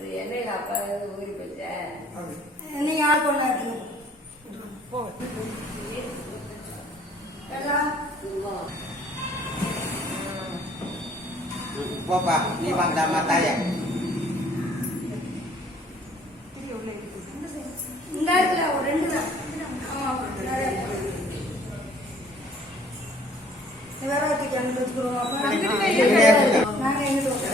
அது எண்ணெயில் அப்பா ஊறி போச்சேன். நீங்க ஆள் பண்ணாதீங்க. போப்பா நீ வாங்கடாமா தாயா. இந்த இடத்துல ஒரு 2 தான். ஆமா வேற ஒருத்தருக்கு அனுப்பி வச்சுக்கிறோம். நாங்க எங்கிட்ட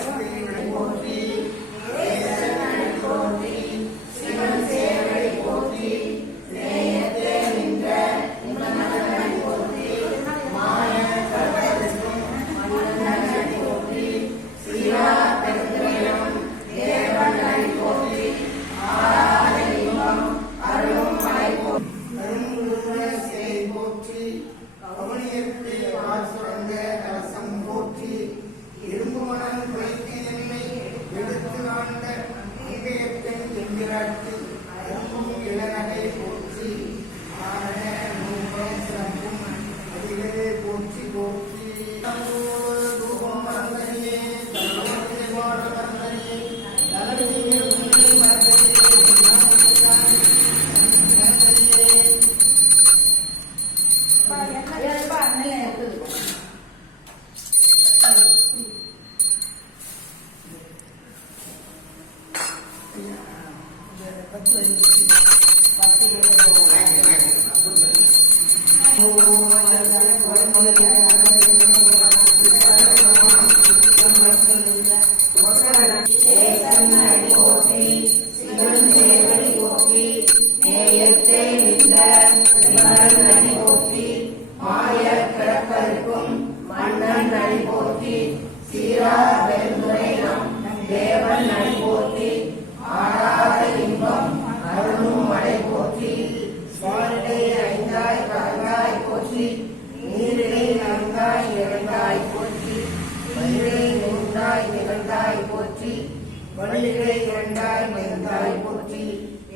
வழியிடை இரண்டாய் மயந்தாய் போற்றி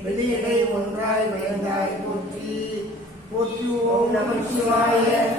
வெளியிடை ஒன்றாய் மயந்தாய் போற்றி போற்றி. ஓம் நம சிவாய.